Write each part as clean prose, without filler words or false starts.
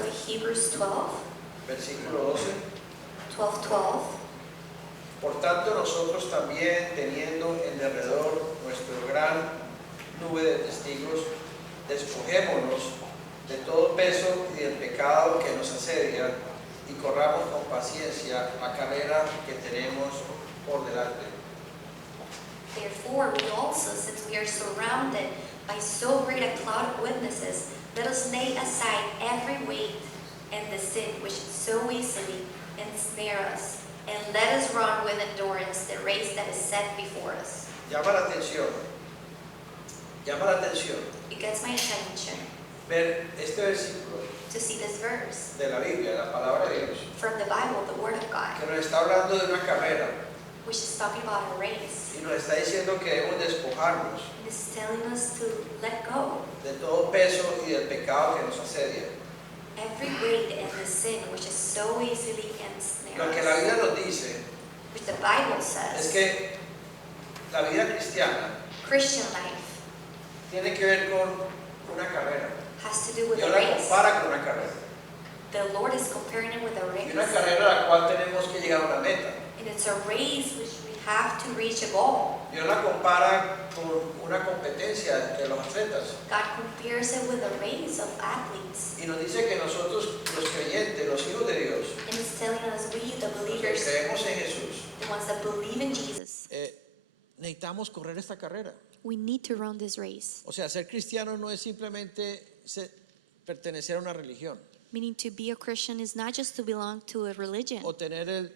go to Hebrews 12, versículo 12. 12. Por tanto, nosotros también, teniendo en derredor nuestra gran nube de testigos, despojémonos de todo peso y del pecado que nos asedia y corramos con paciencia la carrera que tenemos por delante. Therefore, we also, since we are surrounded by so great a cloud of witnesses, let us lay aside every weight and the sin which so easily ensnares us, and let us run with endurance the race that is set before us. Llama la atención It gets my attention ver este versículo to see this verse de la Biblia, la palabra de Dios, from the Bible, the Word of God, que nos está hablando de una carrera which is talking about a race. y nos está diciendo que debemos despojarnos It is telling us to let go de todo peso y del pecado que nos asedia. every weight and the sin which is so easily Lo que la ensnares Biblia us. nos dice Which the Bible es says que la vida cristiana Christian life tiene que ver con una carrera. has to do with Dios a la race. compara con una carrera. The Lord is comparing it with a Y race. una carrera a la cual tenemos que llegar a una meta. And it's a race which we have to reach a goal. Dios la compara con una competencia entre los atletas. God compares it with a race of athletes. Y nos dice que nosotros, los creyentes, los hijos de Dios, And it's telling us, we, the los que believers, creemos en Jesús, the ones that believe in Jesus, necesitamos correr esta carrera. we need to run this race. O sea, ser cristiano no es simplemente pertenecer a una religión Meaning to be a Christian is not just to belong to a religion o tener el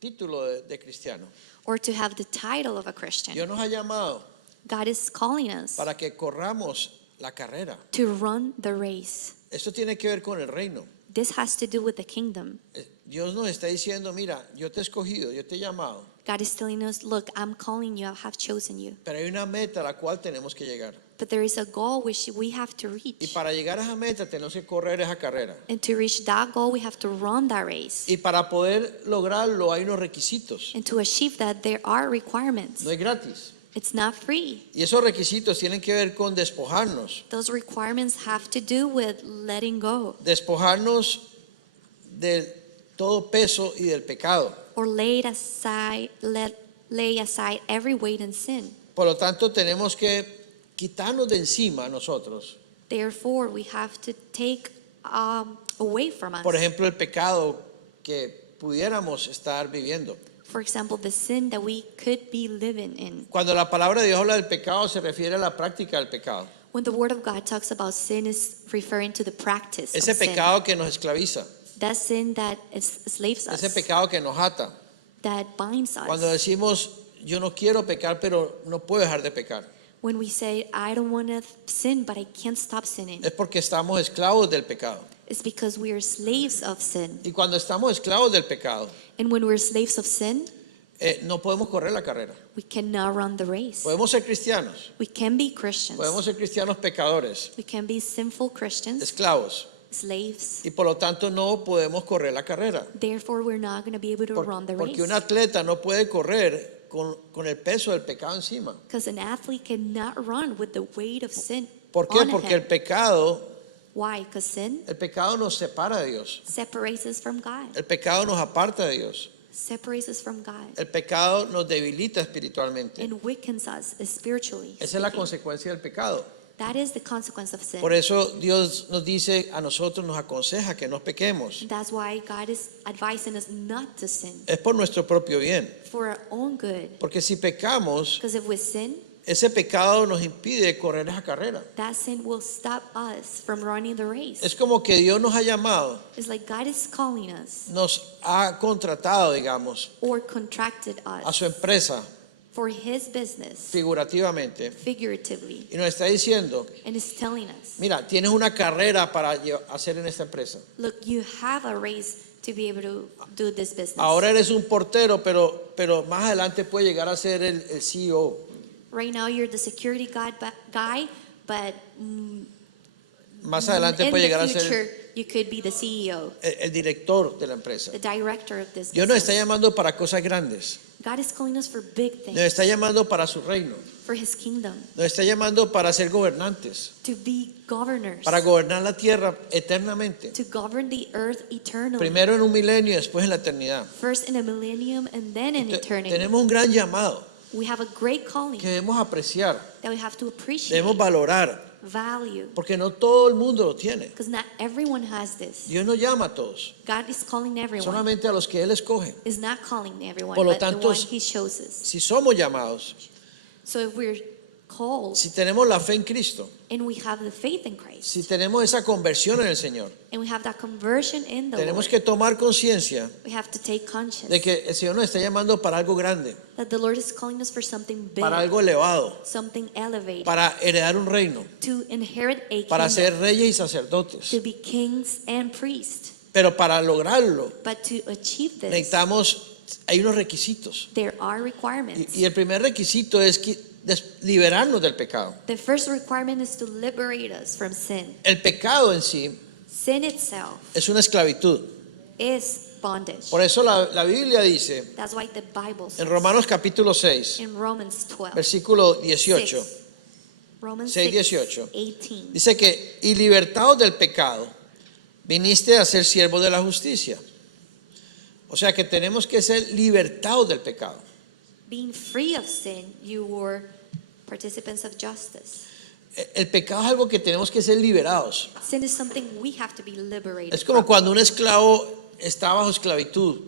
título de cristiano. or to have the title of a Christian. Dios nos ha llamado God is calling us para que corramos la carrera. to run the race. Esto tiene que ver con el reino. This has to do with the kingdom. Dios nos está diciendo, mira, yo te he escogido, yo te he llamado, God is telling us, look, I'm calling you, I have chosen you. pero hay una meta a la cual tenemos que llegar. But there is a goal which we have to Y reach. para llegar a esa meta tenemos que correr esa carrera. And to reach that goal, we have to run that race. Y para poder lograrlo hay unos requisitos. And to achieve that, there are requirements. No es gratis. It's not free. Y esos requisitos tienen que ver con despojarnos. Those requirements have to do with letting go Despojarnos de todo peso y del pecado. or lay aside every weight and sin. Por lo tanto, tenemos que quitarnos de encima nosotros. Therefore, we have to take away from us. Por ejemplo, el pecado que pudiéramos estar viviendo. For example, the sin that we could be living in. Cuando la palabra de Dios habla del pecado, se refiere a la práctica del pecado. When the Word of God talks about sin, is referring to the practice Ese of sin. pecado que nos esclaviza. That sin that enslaves us, Ese pecado que nos ata. that binds us. Cuando decimos, yo no quiero pecar, pero no puedo dejar de pecar. When we say, I don't want to sin, but I can't stop sinning, Es porque estamos esclavos del pecado. it's because we are slaves of sin. Y cuando estamos esclavos del pecado, And when we're slaves of sin, no podemos correr la carrera. we cannot run the race. Podemos ser cristianos, We can be Christians. podemos ser cristianos pecadores, We can be sinful Christians, esclavos, slaves. y por lo tanto no podemos correr la carrera. Therefore, we're not going to be able to run the Porque un race. atleta no puede correr con el peso del pecado encima. Because an athlete cannot run with the weight of sin ¿Por qué? on Porque him. el pecado Why? Because sin nos separa de Dios. separates us from God. El pecado nos aparta de Dios. Separates us from God. El pecado nos debilita espiritualmente. And weakens us spiritually. Esa es la speaking. consecuencia del pecado. That is the consequence of sin. Por eso Dios nos dice a nosotros, nos aconseja que no pequemos. That's why God is advising us not to sin Es por nuestro propio bien. for our own good. Porque si pecamos, Because if we sin, ese pecado nos impide correr esa carrera. that sin will stop us from running the race. Es como que Dios nos ha llamado, It's like God is calling us nos ha contratado, digamos, or contracted a us su empresa, for His business, figurativamente, figuratively, y nos está diciendo, and is telling us, mira, tienes una carrera para hacer en esta empresa. look, you have a race to be able to do this business. Ahora eres un portero, pero más adelante puede llegar a ser el CEO. Right now you're the security guy, but Más adelante in puede llegar the a ser future you could be the CEO, el director de la empresa. the director of this Dios nos está business. llamando para cosas grandes. God is calling us for big Nos things, está llamando para su reino. for His kingdom, Nos está llamando para ser gobernantes, to be governors, para gobernar la tierra eternamente. to govern the earth eternally. Primero en un milenio y después en la eternidad. First in a millennium and then in eternity. Tenemos un gran llamado We have a great calling que debemos apreciar, that we have to appreciate, debemos valorar, value, porque no todo el mundo lo tiene. because not everyone has this. Dios no llama a todos, God is calling everyone. solamente a los que Él escoge. Is not calling everyone, Por lo but tanto, the one He chooses. Si somos llamados, So if we're called si tenemos la fe en Cristo, and we have the faith in Christ, si tenemos esa conversión en el Señor, and we have that conversion in the tenemos Lord, que tomar conciencia we have to take conscience de que el Señor nos está llamando para algo grande, that the Lord is calling us for something big, para algo elevado, something elevated, para heredar un reino, to inherit a para kingdom, ser reyes y sacerdotes. to be kings and priests. Pero para lograrlo But to achieve this, hay unos requisitos. there are requirements. Y el primer requisito es liberarnos del pecado. The first requirement is to liberate us from sin. El pecado en sí Sin itself es una esclavitud. is bondage. Por eso la Biblia dice That's why the Bible says en Romanos capítulo 6, in Romans 12, versículo 18, 6, Romans 6, 6, 18. 18. Dice que, y libertados del pecado, viniste a ser siervos de la justicia. O sea que tenemos que ser libertados del pecado. Being free of sin, you were participants of justice. El pecado es algo que tenemos que ser liberados. Sin is something we have to be liberated Es como from. cuando un esclavo está bajo esclavitud,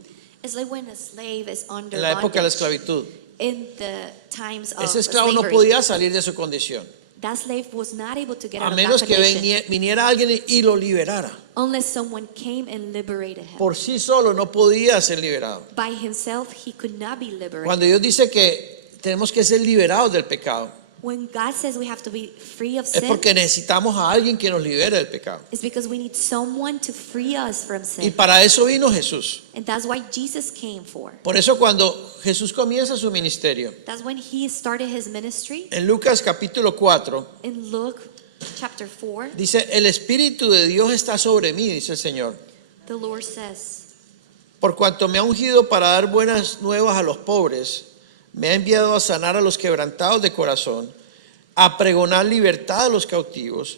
It's like when a slave is under en la época de la bondage. esclavitud. In the times of Ese esclavo no slavery, podía salir de su condición, that slave was not able to get a out of menos that que condition viniera alguien y lo liberara. unless someone came and liberated him. Por sí solo no podía ser liberado. By himself, he could not be liberated. Cuando Dios dice que tenemos que ser liberados del pecado, When God says we have to be free of es sin, porque necesitamos a alguien que nos libere del pecado. it's because we need someone to free us from Y sin. para eso vino Jesús. And that's why Jesus came for. Por eso cuando Jesús comienza su ministerio, That's when he started his ministry. en Lucas capítulo 4, In Luke chapter 4, dice, el Espíritu de Dios está sobre mí, dice el Señor, the Lord says, por cuanto me ha ungido para dar buenas nuevas a los pobres, me ha enviado a sanar a los quebrantados de corazón, a pregonar libertad a los cautivos,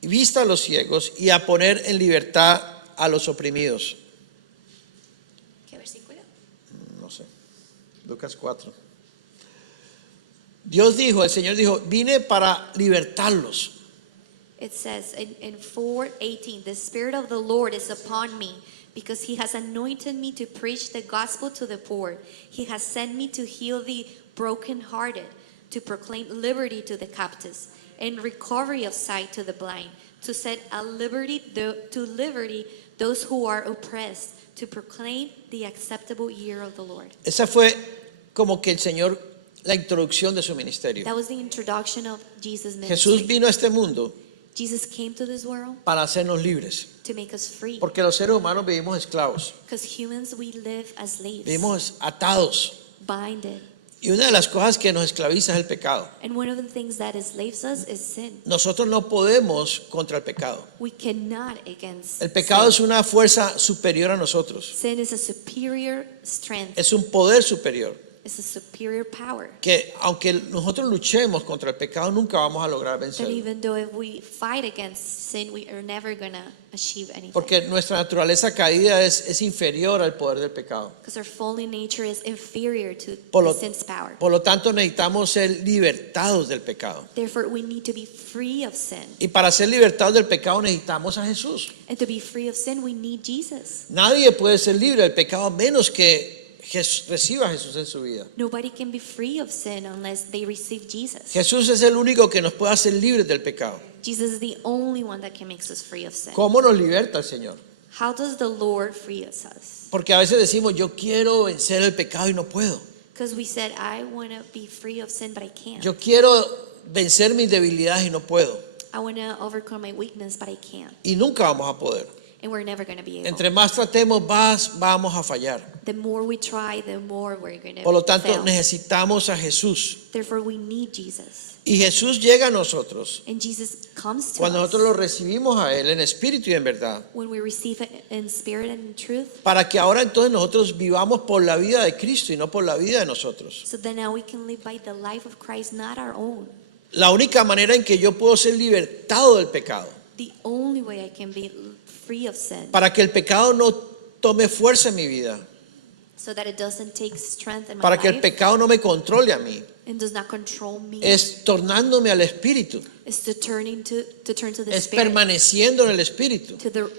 y vista a los ciegos, y a poner en libertad a los oprimidos. ¿qué versículo? No sé, Lucas 4. Dios dijo, el Señor dijo, vine para libertarlos. It says in 4:18, the Spirit of the Lord is upon me, because he has anointed me to preach the gospel to the poor. He has sent me to heal the brokenhearted, to proclaim liberty to the captives, and recovery of sight to the blind, to set at liberty those who are oppressed, to proclaim the acceptable year of the Lord. Esa fue como que el Señor, la introducción de su ministerio. That was the introduction of Jesus' ministry. Jesús vino a este mundo Jesus came to this world para hacernos libres, to make us free. porque los seres humanos vivimos esclavos, Because humans, we live as slaves, vivimos atados. binded. Y una de las cosas que nos esclaviza es el pecado. And one of the things that enslaves us is sin. Nosotros no podemos contra el pecado. We cannot against El pecado es sin. una fuerza superior a nosotros. Sin is a superior strength. Es un poder superior It's a superior power. que aunque nosotros luchemos contra el pecado nunca vamos a lograr That vencerlo. even though if we fight against sin, we are never going to achieve anything. Porque nuestra naturaleza caída es inferior al poder del pecado. Because our fallen nature is inferior to Por lo- the sin's power. Por lo tanto necesitamos ser libertados del pecado. Therefore, we need to be free of sin. Y para ser libertados del pecado necesitamos a Jesús. And to be free of sin, we need Jesus. Nadie puede ser libre del pecado a menos que reciba a Jesús en su vida. Nobody can be free of sin unless they receive Jesus. Jesús es el único que nos puede hacer libres del pecado. Jesus is the only one that can make us free of sin. ¿Cómo nos liberta el Señor? How does the Lord free us? Porque a veces decimos, yo quiero vencer el pecado y no puedo. Because we said, I want to be free of sin, but I can't. Yo quiero vencer mis debilidades y no puedo. I want to overcome my weakness, but I can't. Y nunca vamos a poder. and we're never going to be able. Entre más tratemos, más vamos a fallar. The more we try, the more we're going to Por lo tanto, fail. necesitamos a Jesús. Therefore, we need Jesus. Y Jesús llega a nosotros And Jesus comes to cuando us nosotros lo recibimos a Él en espíritu y en verdad. when we receive it in spirit and in truth. Para que ahora entonces nosotros vivamos por la vida de Cristo y no por la vida de nosotros. So then now we can live by the life of Christ, not our own. La única manera en que yo puedo ser libertado del pecado, The only way I can be free of sin, para que el pecado no tome fuerza en mi vida, so that it doesn't take strength in my para que el life pecado no me controle a mí, and does not control me, es tornándome al espíritu, is to turn to the es spirit, permaneciendo en el espíritu.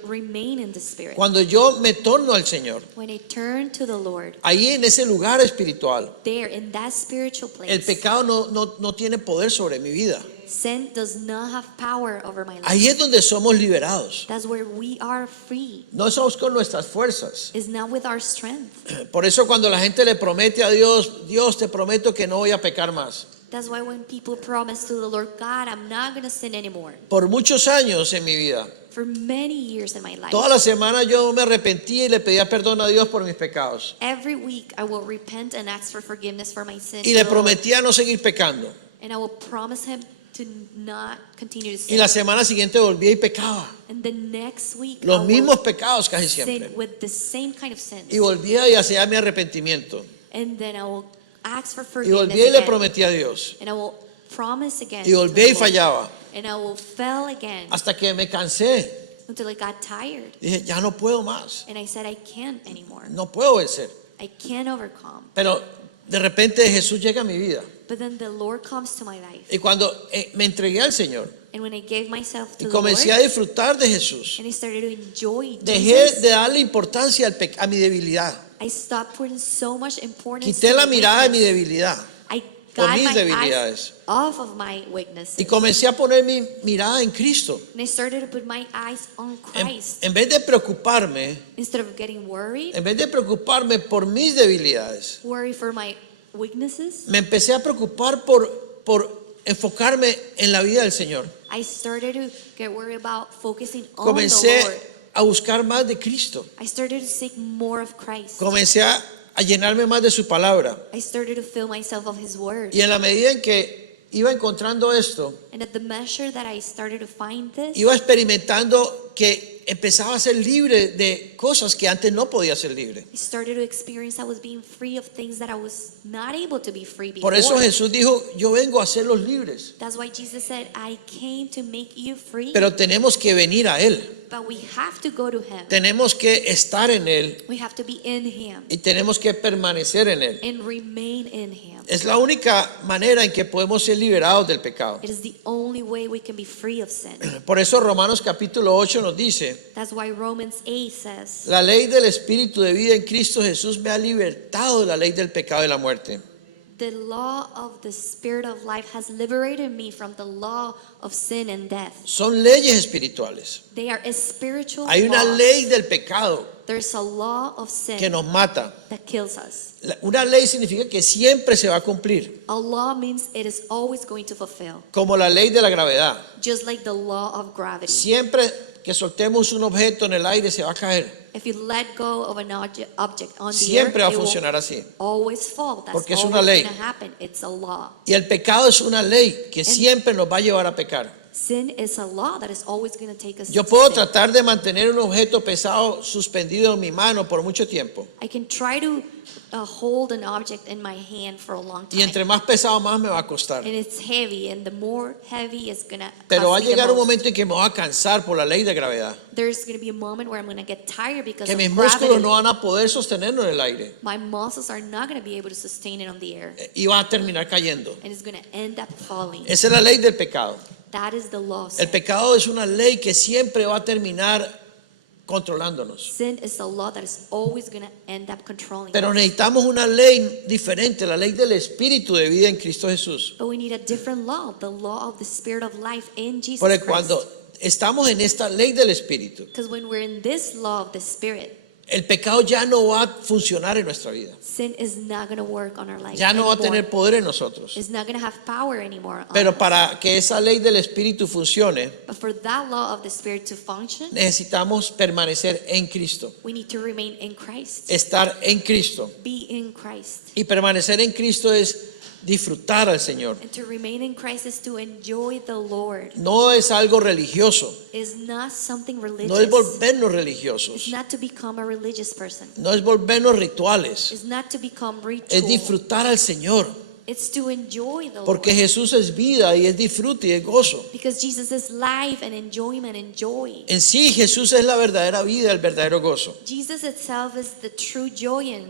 remain in the spirit. Cuando yo me torno al Señor, When I turn to the Lord, ahí en ese lugar espiritual, there in that spiritual el place, pecado no tiene poder sobre mi vida. sin does not have power over my life. Ahí es donde somos liberados. That's where we are free. No somos con nuestras fuerzas. It's not with our strength. Por eso cuando la gente le promete a Dios, Dios, te prometo que no voy a pecar más. That's why when people promise to the Lord, God, I'm not going to sin anymore. Por muchos años en mi vida, For many years in my life, toda la semana yo me arrepentí y le pedía perdón a Dios por mis pecados. every week I will repent and ask for forgiveness for my sins. Y le to the Lord. prometía no seguir pecando. And I will promise Him to not continue to Y sin. la semana siguiente volvía y pecaba. And the next week Los I mismos will pecados casi sin siempre. with the same kind of sins. Y volvía y hacía mi arrepentimiento. And then I will ask for Y forgiveness volvía y le again. prometía a Dios. And I will promise again. Y to volvía the y Lord. fallaba. And I will fail again Hasta que me cansé. until I got tired. Dije, ya no puedo más. And I said, I can't anymore. No puedo vencer. I can't overcome. Pero de repente Jesús llega a mi vida. But then the Lord comes to my life. Y cuando me entregué al Señor And when I gave myself y to the comencé a Lord, disfrutar de Jesús, and I started to enjoy dejé Jesus, de darle importancia a mi debilidad. I stopped putting so much importance Quité to la my mirada de mi weakness. debilidad I por got mis my eyes debilidades. off of my weaknesses. Y comencé a poner mi mirada en Cristo. And I started to put my eyes on Christ. En vez de preocuparme, Instead of getting worried, por mis debilidades, worry for my weaknesses, me empecé a preocupar por enfocarme en la vida del Señor. I started to get worried about focusing on Comencé the Lord. a buscar más de Cristo. I started to seek more of Christ. Comencé a llenarme más de su palabra. I started to fill myself of His Word. Y en la medida en que iba encontrando esto, And at the measure that I started to find this, iba experimentando que empezaba a ser libre de cosas que antes no podía ser libre. I started to experience I was being free of things that I was not able to be free before. Por eso Jesús dijo, yo vengo a hacerlos libres, That's why Jesus said, I came to make you free, pero tenemos que venir a Él, but we have to go to Him. tenemos que estar en Él We have to be in Him y tenemos que permanecer en Él. and remain in Him. Es la única manera en que podemos ser liberados del pecado. It is the only way we can be free of sin. Por eso Romanos capítulo 8 nos dice, That's why Romans 8 says, la ley del Espíritu de vida en Cristo Jesús me ha libertado de la ley del pecado y la muerte. the law of the Spirit of life has liberated me from the law of sin and death. Son leyes espirituales. They are a spiritual Hay una laws. ley del pecado There's a law of sin que nos mata. that kills us. Una ley significa que siempre se va a cumplir, A law means it is always going to fulfill, como la ley de la gravedad. just like the law of gravity. Siempre que soltemos un objeto en el aire se va a caer. If you let go of an object on the Siempre va earth, a it will funcionar así. always fall. That's Porque es always una ley. going to happen. It's a law. Y el pecado es una ley que siempre nos va a llevar a pecar. Sin is a law that is always going to take us Yo to puedo sin. tratar de mantener un objeto pesado suspendido en mi mano por mucho tiempo. I can try to hold an object in my hand for a long Y time. entre más pesado, más me va a costar. And it's heavy, and the more heavy it's going to Pero va a cost me the llegar un most. momento en que me voy a cansar por la ley de gravedad. There's going to be a moment where I'm going to get tired because Que of mis gravity. músculos no van a poder sostenerlo en el aire. My muscles are not going to be able to sustain it on the air, Y va a terminar cayendo. and it's going to end up falling. Esa es la ley del pecado. That is the law. El pecado es una ley que siempre va a terminar controlándonos. Sin is a law that is always going to end up controlling Pero us. necesitamos una ley diferente, la ley del Espíritu de vida en Cristo Jesús. But we need a different law, the law of the Spirit of life in Jesus Porque Christ. cuando estamos en esta ley del Espíritu, Because when we're in this law of the Spirit, el pecado ya no va a funcionar en nuestra vida. Sin is not going to work on our life Ya no va a anymore. tener poder en nosotros. It's not going to have power anymore on Pero us. para que esa ley del Espíritu funcione, But for that law of the Spirit to function, necesitamos permanecer en Cristo, we need to remain in Christ. estar en Cristo. Be in Christ. Y permanecer en Cristo es disfrutar al Señor. And to remain in Christ is to enjoy the Lord. No es algo religioso, It's not something religious. no es volvernos It's religiosos, not to become a religious person. no es volvernos rituales, It's not to become ritual. es disfrutar al Señor. It's to enjoy the Porque Lord. Jesús es vida y es disfrute y es gozo. Because Jesus is life and enjoyment and joy. En sí, Jesús es la verdadera vida, el verdadero gozo. Jesus itself is the true joy and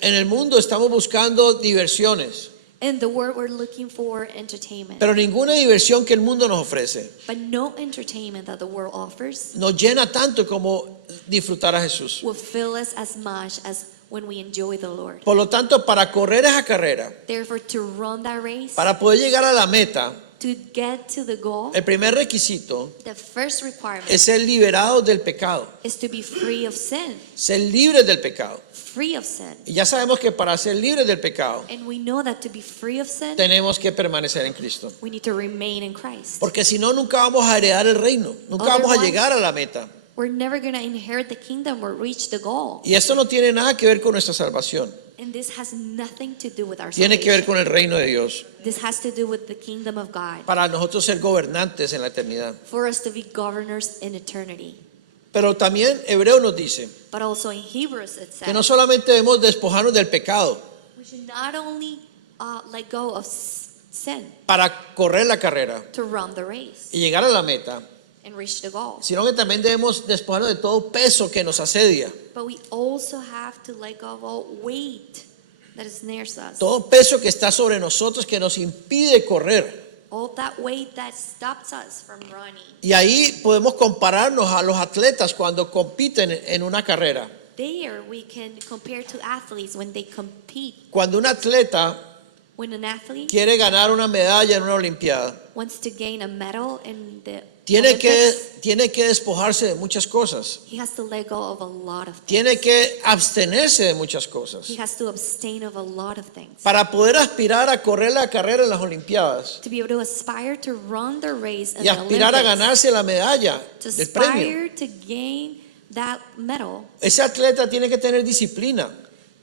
En el mundo estamos buscando diversiones, in the world we're looking for entertainment. pero ninguna diversión que el mundo nos ofrece But no entertainment that the world offers nos llena tanto como disfrutar a Jesús. will fill us as much as when we enjoy the Lord. Por lo tanto, para correr esa carrera, Therefore, to run that race, para poder llegar a la meta, to get to the goal, el primer requisito the first requirement es ser liberados del pecado, is to be free of sin. ser libres del pecado. Free of sin. Y ya sabemos que para ser libres del pecado And we know that to be free of sin, tenemos que permanecer en Cristo. we need to remain in Christ. Porque si no, nunca vamos a heredar el reino, nunca vamos a Otherwise- llegar a la meta. We're never going to inherit the kingdom or reach the goal. Y esto no tiene nada que ver con nuestra salvación, And this has nothing to do with our tiene que ver salvation. con el reino de Dios, This has to do with the kingdom of God. para nosotros ser gobernantes en la eternidad. For us to be governors in eternity. Pero también Hebreo nos dice But also in Hebrews it que no says solamente debemos despojarnos del pecado we should not only let go of sin para correr la carrera to run the race y llegar a la meta, and reach the goal. sino que también debemos despojarnos de todo peso que nos asedia, But we also have to let go of all weight that snares us. todo peso que está sobre nosotros que nos impide correr. All that weight that stops us from running. Y ahí podemos compararnos a los atletas cuando compiten en una carrera. There we can compare to athletes when they compete. Cuando un atleta When an athlete quiere ganar una medalla en una olimpiada, wants to gain a medal in the tiene Olympics, que despojarse de muchas cosas. he has to let go of a lot of things. Tiene que abstenerse de muchas cosas. He has to abstain of a lot of things. Para poder aspirar a correr la carrera en las olimpiadas To be able to aspire to run the race in y the aspirar a Olympics, ganarse la medalla to del premio, aspire to gain that medal, ese atleta tiene que tener disciplina,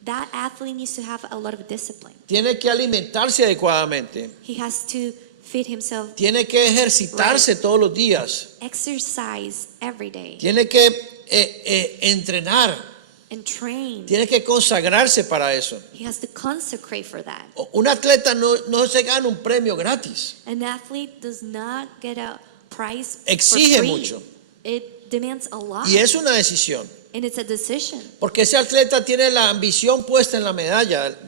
that athlete needs to have a lot of discipline. tiene que alimentarse adecuadamente, He has to feed himself, tiene que ejercitarse todos los días, exercise every day, tiene que entrenar, and train. tiene que consagrarse para eso. He has to consecrate for that. Un atleta no se gana un premio gratis, An athlete does not get a prize exige for free. mucho It demands a lot, y es una decisión, and it's a decision. porque ese atleta tiene la ambición puesta en la medalla, en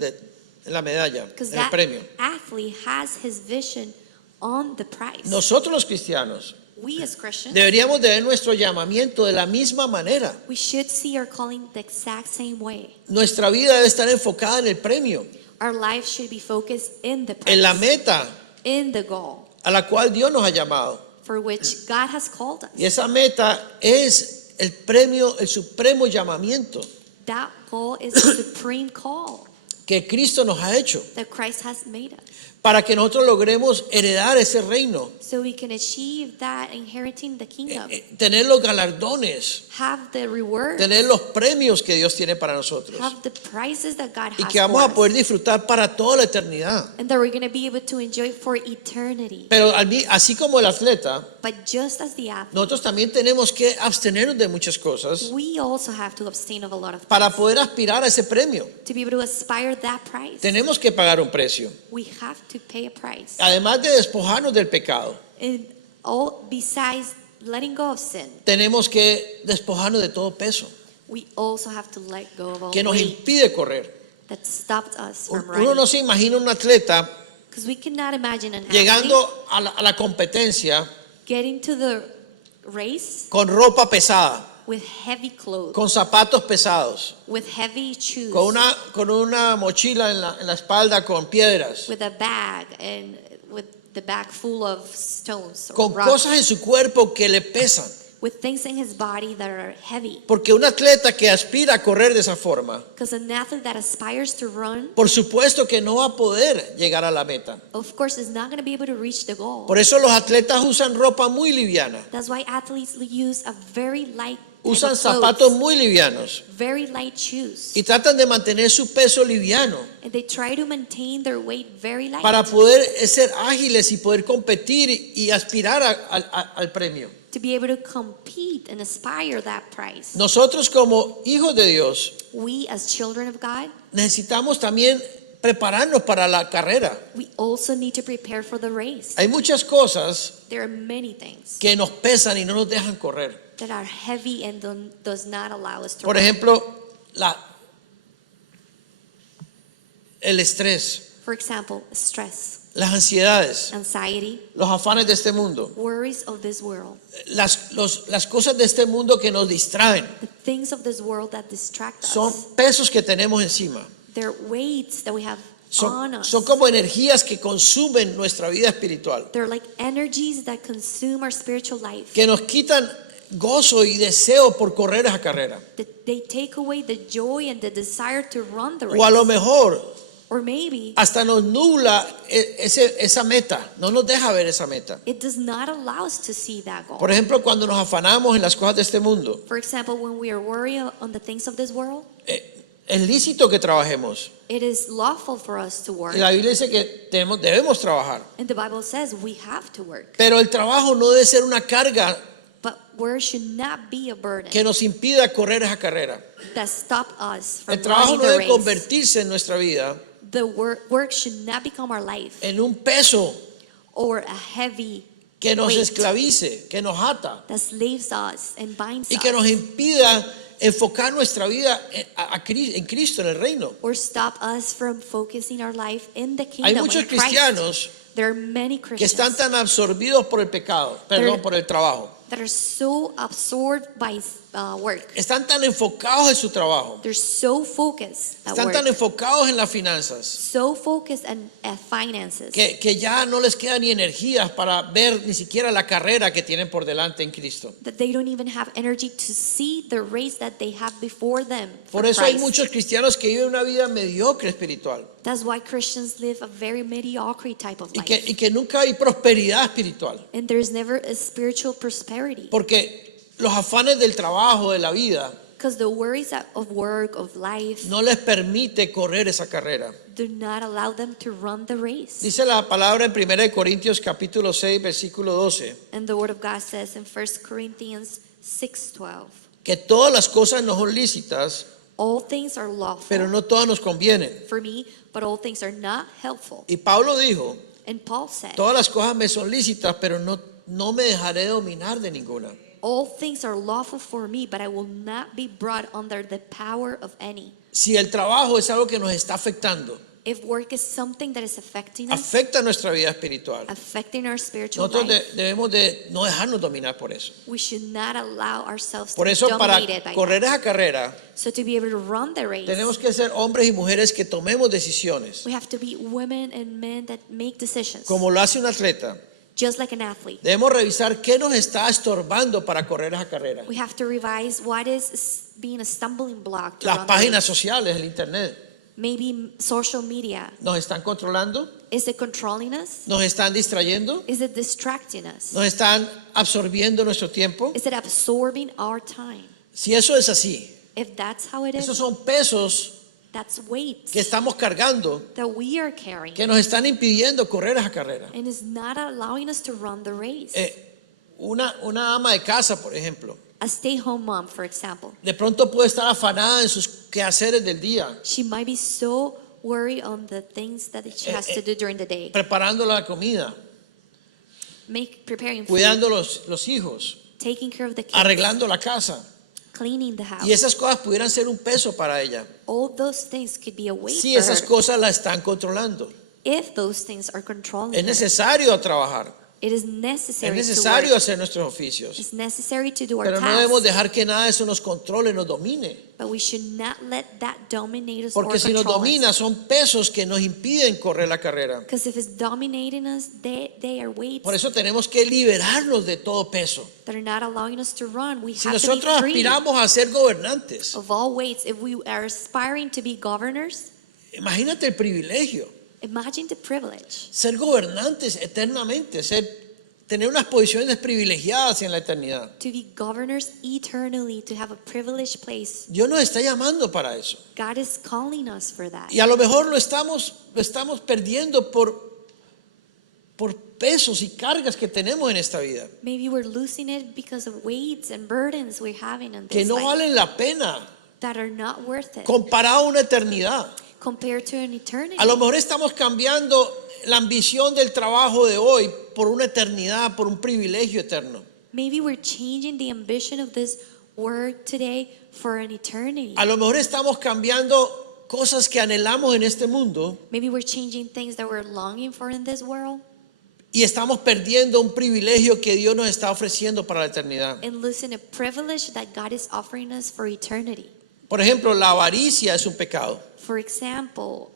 Because el that premio. athlete has his vision on the prize. Nosotros los cristianos We as Christians, deberíamos de ver nuestro llamamiento de la misma manera. we should see our calling the exact same way. Nuestra vida debe estar enfocada en el premio, Our life should be focused in the prize, en la meta in the goal a la cual Dios nos ha llamado. for which God has called us. Y esa meta es el premio, el supremo llamamiento That goal is the supreme call que Cristo nos ha hecho that Christ has made us, para que nosotros logremos heredar ese reino, so we can achieve that, inheriting the kingdom, tener los galardones, have the reward, tener los premios que Dios tiene para nosotros have the prizes that God y has que vamos for a poder us, disfrutar para toda la eternidad. and that we're going to be able to enjoy for eternity. Pero así como el atleta, But just as the athlete, nosotros también tenemos que abstenernos de muchas cosas we also have to abstain of a lot of para things poder aspirar a ese premio. to be able to aspire that prize. Tenemos que pagar un precio. We have to pay a price. Además de despojarnos del pecado, And all besides letting go of sin, tenemos que despojarnos de todo peso we also have to let go of all que nos weight impide correr. that stopped us from Uno no running. se imagina un atleta Because we cannot imagine an athlete llegando a la competencia getting to the race con ropa pesada, with heavy clothes, con zapatos pesados, with heavy shoes, con una mochila en la espalda con piedras, with a bag and with the bag full of stones or con rocks, cosas en su cuerpo que le pesan. with things in his body that are heavy. Porque un atleta que aspira a correr de esa forma, Because an athlete that aspires to run, por supuesto que no va a poder llegar a la meta. of course, is not going to be able to reach the goal. Por eso los atletas usan ropa muy liviana, That's why athletes use a very light type usan of clothes, zapatos muy livianos very light shoes. y tratan de mantener su peso liviano And they try to maintain their weight very light para poder ser ágiles y poder competir y aspirar al premio. to be able to compete and aspire that prize. Nosotros como hijos de Dios We as children of God, necesitamos también prepararnos para la carrera. we also need to prepare for the race. Hay muchas cosas There are many things que nos pesan y no nos dejan correr. that are heavy and does not allow us to Por run. ejemplo, el estrés, For example, stress, las ansiedades, anxiety, los afanes de este mundo, worries of this world, las cosas de este mundo que nos distraen, the things of this world that distract son us. pesos que tenemos encima. They're weights that we have on us. Son como energías que consumen nuestra vida espiritual, They're like energies that consume our spiritual life. que nos quitan gozo y deseo por correr esa carrera. That they take away the joy and the desire to run the O a lo race. mejor Or maybe hasta nos nubla esa meta, no nos deja ver esa meta. it does not allow us to see that goal. Por ejemplo, cuando nos afanamos en las cosas de este mundo, For example, when we are worried on the things of this world, es lícito que trabajemos. it is lawful for us to work. Y la Biblia dice que debemos trabajar. And the Bible says we have to work. Pero el trabajo no debe ser una carga But work should not be a burden que nos impida correr esa carrera. that stop us from El trabajo running no the debe race. convertirse en nuestra vida The work should not become our life en un peso or a heavy que nos weight esclavice, que nos ata that slaves us and binds y que nos us, impida enfocar nuestra vida en Cristo, en el reino. or stop us from focusing our life in the Hay kingdom muchos in Christ. cristianos There are many que Christians están tan absorbidos por el pecado, perdón, por el trabajo. that are so absorbed by work. Están tan enfocados en su trabajo. They're so focused at Están work, tan enfocados en las finanzas so focused at finances, que ya no les queda ni energías para ver ni siquiera la carrera que tienen por delante en Cristo. that they don't even have energy to see the race that they have before them. Por for eso hay Christ. muchos cristianos que viven una vida mediocre espiritual That's why Christians live a very mediocre type of y life. que nunca hay prosperidad espiritual. And there's never a spiritual prosperity. Porque los afanes del trabajo, de la vida, Because the worries of work, of life, no les permite correr esa carrera. do not allow them to run the race. Dice la palabra en 1 Corintios capítulo 6, versículo 12, And the Word of God says in 1 Corinthians 6:12, que todas las cosas no son lícitas, all things are lawful pero no todas nos convienen. for me, but all things are not helpful. Y Pablo dijo, And Paul said, todas las cosas me son lícitas, pero no me dejaré dominar de ninguna. all things are lawful for me, but I will not be brought under the power of any. Si el trabajo es algo que nos está afectando, If work is something that is affecting us, afecta nuestra vida espiritual, affecting our spiritual nosotros life, debemos de no dejarnos dominar por eso. we should not allow ourselves to Por be eso para dominated by correr that. esa carrera So to be able to run the race, tenemos que ser hombres y mujeres que tomemos decisiones, we have to be women and men that make decisions, como lo hace un atleta. just like an athlete. Debemos revisar qué nos está estorbando para correr esa carrera. We have to revise what is being a stumbling block to Las run the páginas race. sociales, el internet, Maybe social media. ¿nos están controlando? Is it controlling us? ¿Nos están distrayendo? Is it distracting us? ¿Nos están absorbiendo nuestro tiempo? Is it absorbing our time? Si eso es así, If that's how it esos is, son pesos that's weight que estamos cargando that we are carrying que nos están impidiendo correr esa carrera. and is not allowing us to run the race. Una ama de casa, por ejemplo, A stay-home mom, for example, de pronto puede estar afanada en sus quehaceres del día, she might be so worried on the things that she has to do during the day, preparando la comida, preparing food, cuidando los hijos, taking care of the kids, arreglando la casa. cleaning the house. Y esas cosas pudieran ser un peso para ella All those things could be a weight si for esas her cosas la están controlando. if those things are controlling Es her. necesario trabajar, It is Es necessary to necesario work. hacer nuestros oficios, It's necessary to do our pero no debemos tasks. dejar que nada de eso nos controle, nos domine. But we should not let that dominate us or Porque si nos control domina us. son pesos que nos impiden correr la carrera. Because if it's dominating us, they are weights Por eso tenemos que liberarnos de todo peso. that are not allowing us to run. We Si have to be nosotros free aspiramos a ser gobernantes, of all weights. If we are aspiring to be governors, imagínate el privilegio, imagine the privilege ser gobernantes eternamente, tener unas posiciones privilegiadas en la eternidad. to be governors eternally, to have a privileged place. Dios nos está llamando para eso. God is calling us for that. Y a lo mejor lo estamos perdiendo por pesos y cargas que tenemos en esta vida, Maybe we're losing it because of weights and burdens we're having in que this no life valen la pena that are not worth it comparado a una eternidad. compared to an eternity. A lo mejor estamos cambiando la ambición del trabajo de hoy por una eternidad, por un privilegio eterno. Maybe we're changing the ambition of this work today for an eternity. A lo mejor estamos cambiando cosas que anhelamos en este mundo Maybe we're changing things that we're longing for in this world y estamos perdiendo un privilegio que Dios nos está ofreciendo para la eternidad. and losing a privilege that God is offering us for eternity. Por ejemplo, la avaricia es un pecado. For example,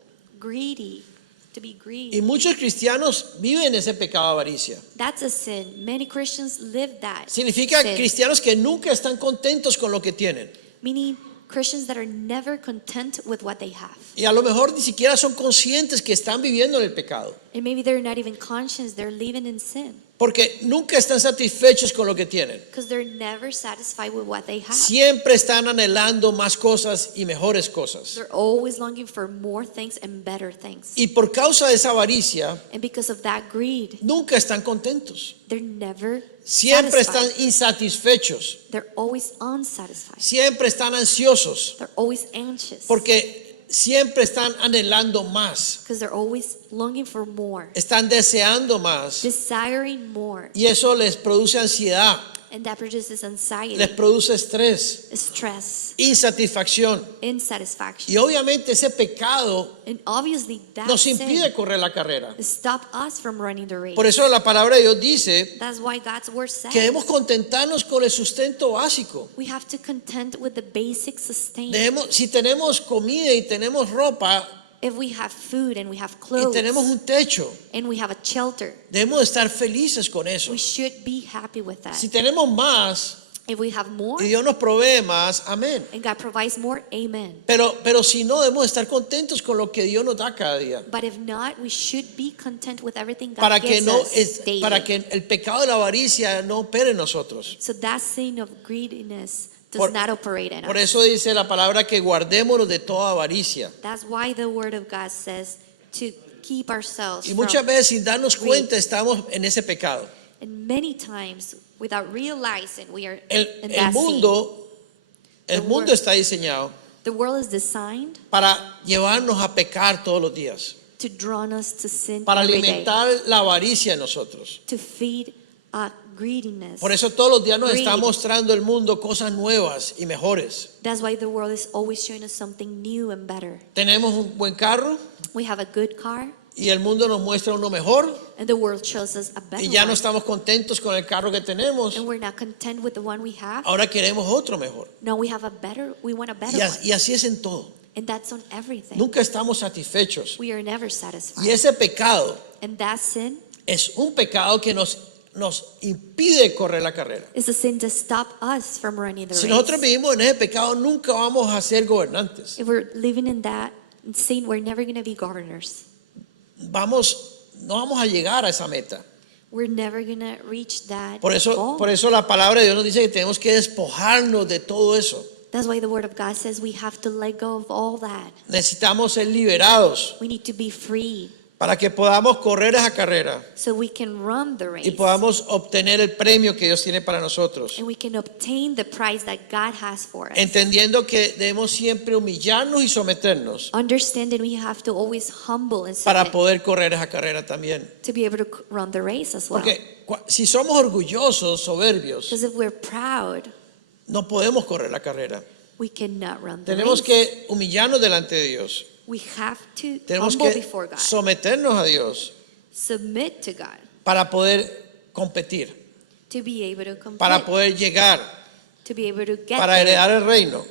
to be Y greedy. muchos cristianos viven ese pecado de avaricia. That's a sin. Many Christians live that. Significa sin. cristianos que nunca están contentos con lo que tienen. Meaning Christians that are never content with what they have. Y a lo mejor ni siquiera son conscientes que están viviendo en el pecado. And maybe they're not even conscious they're living in sin. Porque nunca están satisfechos con lo que tienen. Because they're never satisfied with what they have. Siempre están anhelando más cosas y mejores cosas. They're always longing for more things and better things. Y por causa de esa avaricia, And because of that greed, nunca están contentos. they're never Siempre están satisfied. insatisfechos. They're always unsatisfied. Siempre están ansiosos. They're always anxious. Porque siempre están anhelando más. Because they're always longing for more, Están deseando más. desiring more. Y eso les produce ansiedad. And that produces anxiety, Les produce estrés, stress, insatisfacción. insatisfaction. Y obviamente ese pecado And obviously that nos sin impide correr la carrera. stop us from running the race. Por eso la palabra de Dios dice That's why God's word says que debemos contentarnos con el sustento básico. we have to content with the basic sustain. Si tenemos comida y tenemos ropa If we have food and we have y clothes tenemos un techo, and we have a shelter, debemos estar felices con eso. we should be happy with that. Si tenemos más If we have more y Dios nos provee más, amén. and God provides more, amen. Pero si no, debemos estar contentos con lo que Dios nos da cada día. But if not, we should be content with everything God Para que, gives no us daily. para que el pecado de la avaricia no opere en nosotros. So that sin of greediness does Por- not operate in Por us. eso dice la palabra que guardémonos de toda avaricia. That's why the word of God says to keep ourselves Y from. muchas veces sin darnos greed. cuenta estamos en ese pecado. And many times, without realizing, we are El, in el that sin. mundo The mundo word- está diseñado The world is designed para llevarnos a pecar todos los días, to draw us to sin para every day, alimentar la avaricia en nosotros. to feed greediness. Por eso todos los días nos está Greed. mostrando el mundo cosas nuevas y mejores. That's why the world is always showing us something new and better. Tenemos un buen carro We have a good car, y el mundo nos muestra uno mejor and the world shows us a better y ya no one. estamos contentos con el carro que tenemos. And we're not content with the one we have. Ahora queremos otro mejor. No, we want a better Y, one. y así es en todo. And that's on everything. Nunca estamos satisfechos. We are never satisfied. Y ese pecado And that sin es un pecado que nos impide correr la carrera. is a sin to stop us from running the Si nosotros race. vivimos en ese pecado, nunca vamos a ser gobernantes. If we're living in that sin, we're never going to be governors. No vamos a llegar a esa meta. We're never going to reach that Por goal. eso la palabra de Dios nos dice que tenemos que despojarnos de todo eso. That's why the word of God says we have to let go of all that. Necesitamos ser liberados We need to be free para que podamos correr esa carrera so we can run the race. y podamos obtener el premio que Dios tiene para nosotros. And we can obtain the prize that God has for us. Entendiendo que debemos siempre humillarnos y someternos Understanding we have to always humble and para submit poder correr esa carrera también. to be able to run the race as well. Porque si somos orgullosos, soberbios, Because if we're proud, no podemos correr la carrera. we cannot run the Tenemos race. que humillarnos delante de Dios. We have to Tenemos humble que before God, someternos a Dios submit to God, para poder competir, to be able to compete, para poder llegar, to be able to get para there, heredar el reino.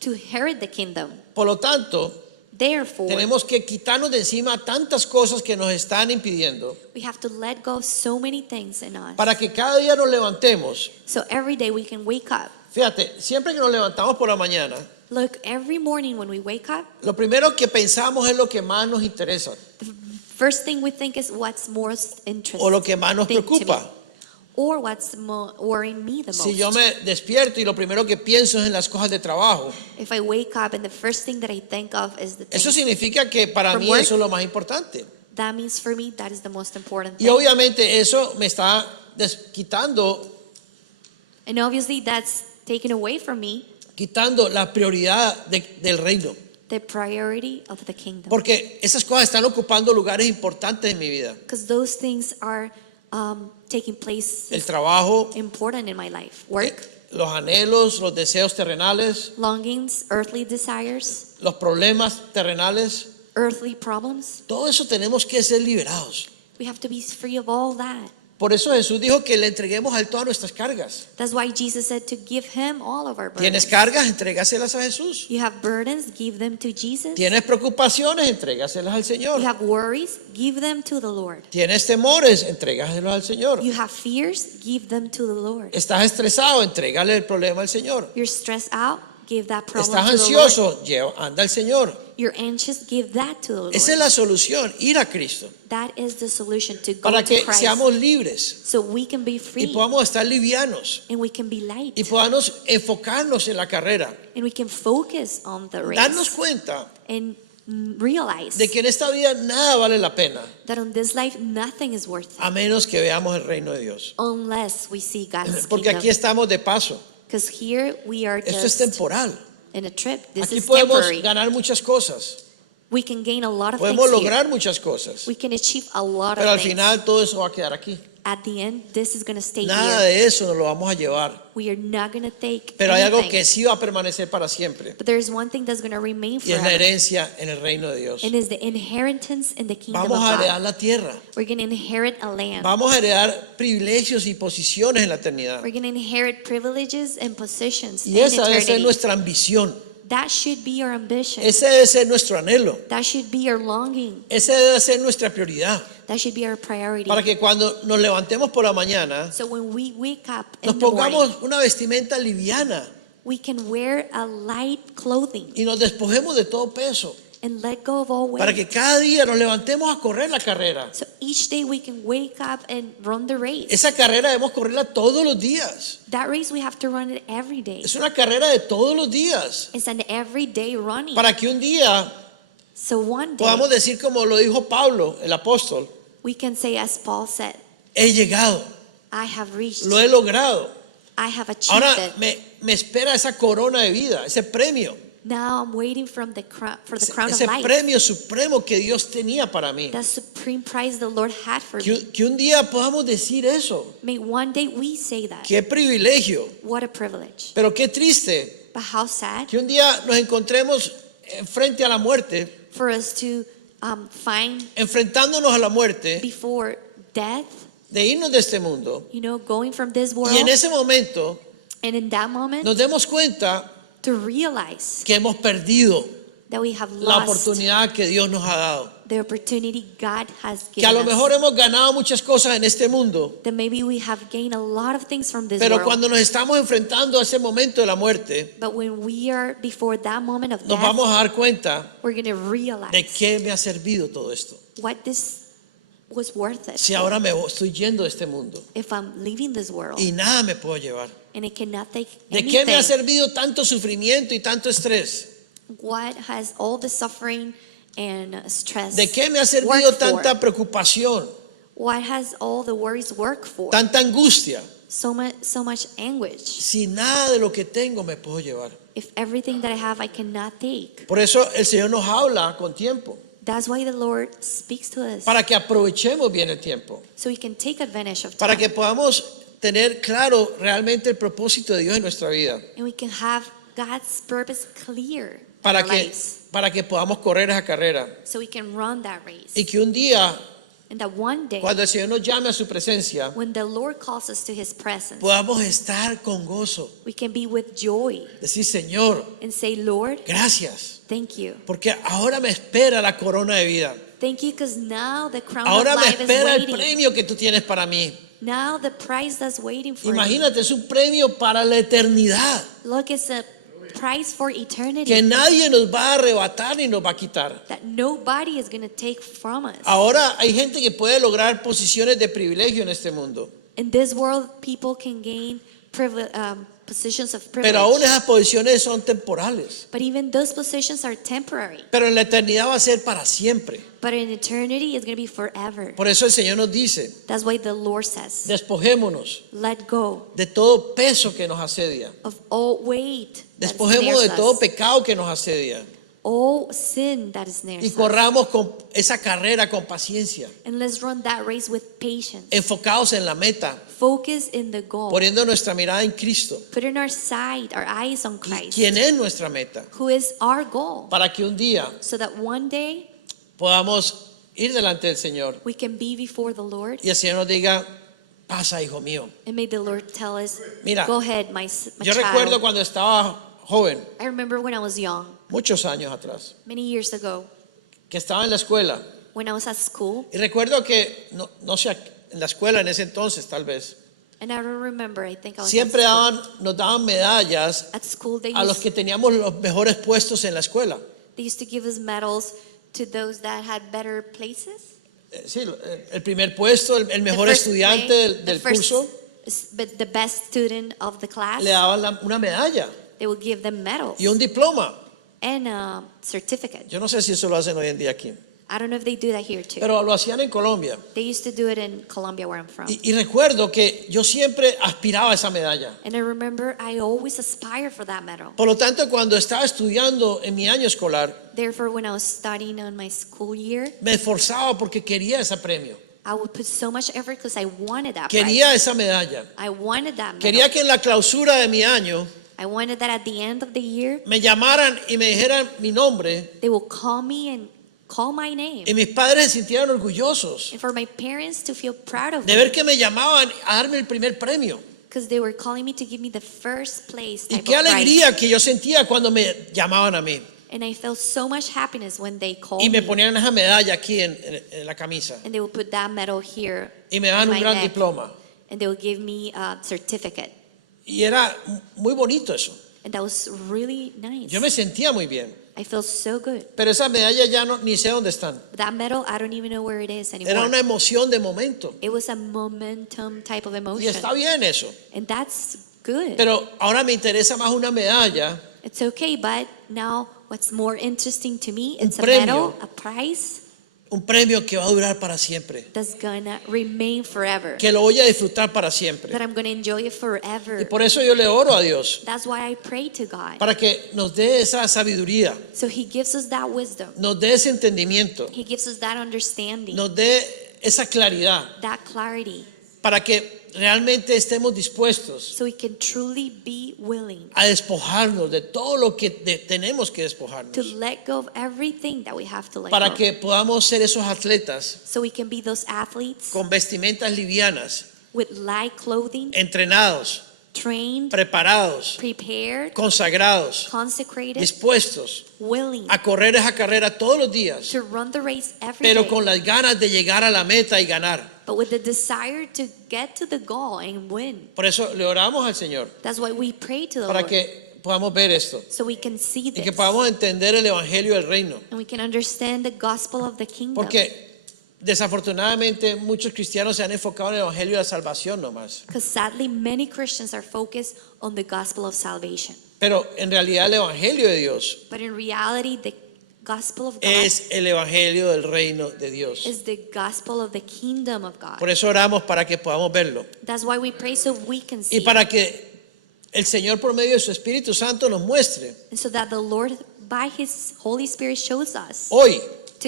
to inherit the kingdom. Por lo tanto, Therefore, tenemos que quitarnos de encima tantas cosas que nos están impidiendo we have to let go of so many things in us. para que cada día nos levantemos. So every day we can wake up. Fíjate, siempre que nos levantamos por la mañana, Look, every morning when we wake up, lo primero que pensamos es lo que más nos interesa the first thing we think is what's most interesting o lo que más nos to me, preocupa. or what's worrying me the most. Si yo me despierto y lo primero que pienso es en las cosas de trabajo, If I wake up and the first thing that I think of is the eso things, significa que para From mí work. eso es lo más importante. that means for me that is the most important Y thing. obviamente eso me está quitando And obviously that's taken away from me la prioridad del reino. the priority of the kingdom. Porque esas cosas están ocupando lugares importantes en mi vida. Because those things are taking place El trabajo, important in my life. Work, los anhelos, los deseos terrenales, longings, earthly desires, los problemas terrenales, earthly problems. todo eso tenemos que ser liberados. We have to be free of all that. Por eso Jesús dijo que le entreguemos a Él todas nuestras cargas. That's why Jesus said to give him all of our ¿Tienes burdens. cargas? Entrégaselas a Jesús. You have burdens, give them to Jesus. ¿Tienes preocupaciones? Entrégaselas al Señor. You have worries, give them to the Lord. ¿Tienes temores? Entrégaselos al Señor. You have fears, give them to the Lord. ¿Estás estresado? Entrégale el problema al Señor. You're stressed out, give that problem ¿Estás to the Lord. ansioso? Anda al Señor. You're anxious, give that to the Lord. Esa es la solución, ir a Cristo. That is the solution, to go Para to que Christ, seamos libres so we can be y free podamos estar livianos and we can be light y podamos enfocarnos en la carrera. and we can focus on the race Darnos cuenta and realize de que en esta vida nada vale la pena that on this life nothing is worth it a menos que veamos el reino de Dios. unless we see God's Porque aquí kingdom. estamos de paso. Because here we are Esto es just temporal. in a trip. This Aquí is podemos temporary. ganar muchas cosas. We can gain a lot of Podemos things here. lograr muchas cosas. We can achieve a lot Pero of al things. final todo eso va a quedar aquí. At the end, this is going to stay Nada here. de eso nos lo vamos a llevar. We are not going to take Pero hay algo anything. que sí va a permanecer para siempre. But there's one thing that's going to remain Y es la forever. herencia en el reino de Dios. And is the inheritance in the kingdom Vamos of a God. heredar la tierra. We're going to inherit a land. Vamos a heredar privilegios y posiciones en la eternidad. We're going to inherit privileges and positions Y in esa debe ser eternity. nuestra ambición. That should be our ambition. Ese debe ser nuestro anhelo. That should be our longing. Ese debe ser nuestra prioridad. That should be our priority. Para que cuando nos levantemos por la mañana, So when we wake up nos in the morning, pongamos una vestimenta liviana we can wear a light clothing y nos despojemos de todo peso. and let go of all weight. Para que cada día nos levantemos a correr la carrera. So each day we can wake up and run the race. Esa carrera debemos correrla todos los días. That race we have to run it every day. Es una carrera de todos los días. It's an everyday running. Para que un día So one day podamos decir como lo dijo Pablo, el apóstol, we can say, as Paul said, he llegado, I have reached, lo he logrado. I have achieved Ahora it. me espera esa corona de vida, ese premio. Now I'm waiting for the crown of Ese life. premio supremo que Dios tenía para mí. That supreme prize the Lord had for me. Que un día podamos decir eso. May one day we say that. Qué privilegio. What a privilege. Pero qué triste But how sad que un día nos encontremos frente a la muerte, for us to find enfrentándonos a la muerte, before death, de irnos de este mundo. going from this world, Y en ese momento and in that moment nos demos cuenta to realize que hemos perdido that we have la lost oportunidad que Dios nos ha dado. the opportunity God has Que a given lo us. mejor hemos ganado muchas cosas en este mundo, That maybe we have gained a lot of things from this pero world. cuando nos estamos enfrentando a ese momento de la muerte, But when we are before that moment of nos death, vamos a dar cuenta we're going to realize de qué me ha servido todo esto. what this was worth it. Si ahora me estoy yendo de este mundo If I'm leaving this world y nada me puedo llevar. and I cannot take ¿De qué me ha anything, servido tanto sufrimiento y tanto estrés? what has all the suffering and stress ¿De qué me ha servido worked for? tanta preocupación, What has all the worries work for? tanta angustia? So much anguish. Si nada de lo que tengo me puedo llevar. If everything that I have I cannot take. Por eso el Señor nos habla con tiempo, That's why the Lord speaks to us. para que aprovechemos bien el tiempo, So we can take advantage of para time. que podamos tener claro realmente el propósito de Dios en nuestra vida, And we can have God's purpose clear in para our lives. que podamos correr esa carrera So we can run that race. y que un día And that one day, cuando el Señor nos llame a su presencia, when the Lord calls us to His presence, podamos estar con gozo. we can be with joy Decir, Señor, and say, Lord, gracias, thank you. porque ahora me espera la corona de vida. Thank you because now the crown Ahora of me life is espera el waiting. premio que tú tienes para mí. Now the prize that's waiting for me. Imagínate, es un premio para la eternidad Look, it's a prize for eternity que nadie nos va a arrebatar ni nos va a quitar. that nobody is going to take from us. Ahora hay gente que puede lograr posiciones de privilegio en este mundo, In this world, people can gain positions of privilege. pero aún esas posiciones son temporales. But even those positions are temporary. Pero en la eternidad va a ser para siempre. But in eternity, it's going to be forever. Por eso el Señor nos dice, That's why the Lord says, despojémonos let go de todo peso que nos asedia. of all weight that Despojémonos de snares todo us, pecado que nos asedia. all sin that snares Y us. corramos con esa carrera con paciencia, And let's run that race with patience. enfocados en la meta, Focus in the goal. poniendo nuestra mirada en Cristo, Putting our eyes on Christ, quien es nuestra meta, who is our goal, para que un día so that one day podamos ir delante del Señor we can be before the Lord, y el Señor nos diga, pasa, hijo mío. and may the Lord tell us, Mira, go ahead, my Yo child. recuerdo cuando estaba joven, I remember when I was young, muchos años atrás, many years ago, que estaba en la escuela. when I was at school, Y recuerdo que, no sé, en la escuela en ese entonces tal vez, and I don't remember, I think I was siempre at school. nos daban medallas At school, they a los que teníamos los mejores puestos en la escuela. used to give us medals to those that had better places. Sí, el primer puesto, el mejor The first estudiante place, del the first- curso, but the best student of the class, le daban una medalla they would give them medals y un diploma. and a certificate. Yo no sé si eso lo hacen hoy en día aquí, I don't know if they do that here too. pero lo hacían en Colombia. They used to do it in Colombia, where I'm from. Y recuerdo que yo siempre aspiraba a esa medalla. And I remember I always aspired for that medal. Por lo tanto, cuando estaba estudiando en mi año escolar, Therefore, when I was studying on my school year, me esforzaba porque quería ese premio. I would put so much effort because I wanted that Quería prize. esa medalla. I wanted that medal. Quería que en la clausura de mi año I wanted that at the end of the year, me llamaran y me dijeran mi nombre they will call me and call my name. y mis padres se sintieran orgullosos And for my parents to feel proud of de me, ver que me llamaban a darme el primer premio. because they were calling me to give me the first place Y type qué of prize. alegría que yo sentía cuando me llamaban a mí And I felt so much happiness when they called y me me. ponían esa medalla aquí en la camisa And they would put that medal here y me daban in un my gran neck. diploma. And they would give me a certificate. Y era muy bonito eso. And that was really nice. Yo me sentía muy bien. I felt so good. Pero esas medallas ya no, ni sé dónde están. But that medal, I don't even know where it is Era anymore. una emoción de momento. It was a momentum type of Y emotion. está bien eso. And that's good. Pero ahora me interesa más una medalla It's okay, but now what's more interesting to me, it's a premio. medal, a prize un premio que va a durar para siempre, that's gonna remain forever. que lo voy a disfrutar para siempre. That I'm gonna enjoy it Y forever. por eso yo le oro a Dios, That's why I pray to God. para que nos dé esa sabiduría, So He gives us that wisdom. nos dé ese entendimiento, He gives us that understanding, nos dé esa claridad, that clarity, para que realmente estemos dispuestos so we can truly be willing a despojarnos de todo lo que tenemos que to despojarnos, let go of everything that we have to let para go. que podamos ser esos atletas So we can be those athletes con vestimentas livianas, with light clothing, entrenados, trained, preparados, prepared, consagrados, consecrated, dispuestos willing a correr esa carrera todos los días, to run the race every pero day, con las ganas de llegar a la meta y ganar. but with the desire to get to the goal and win. Por eso le oramos al Señor, That's why we pray to the para Lord, que podamos ver esto so we can see y que this podamos entender el evangelio del reino, and we can understand the gospel of the kingdom. porque desafortunadamente muchos cristianos se han enfocado en el evangelio de la salvación nomás, Because sadly, many Christians are focused on the gospel of salvation. pero en realidad el evangelio de Dios But in reality, the gospel of God es el evangelio del reino de Dios. is the gospel of the kingdom of God. Por eso oramos para que podamos verlo That's why we pray so we can see y para que el Señor por medio de su Espíritu Santo nos muestre and so that the Lord by His Holy Spirit shows us hoy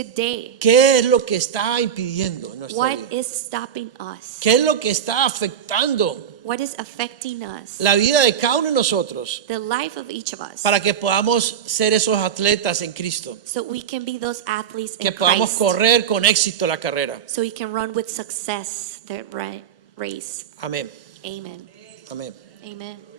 today, ¿Qué es lo que está impidiendo en nuestra what vida? is stopping us? ¿Qué es lo que está afectando What is affecting us? la vida de cada uno de nosotros The life of each of us. para que podamos ser esos atletas en Cristo? So we can be those athletes Que in podamos Christ. correr con éxito la carrera. So we can run with success the race. Amén. Amen. Amén. Amen.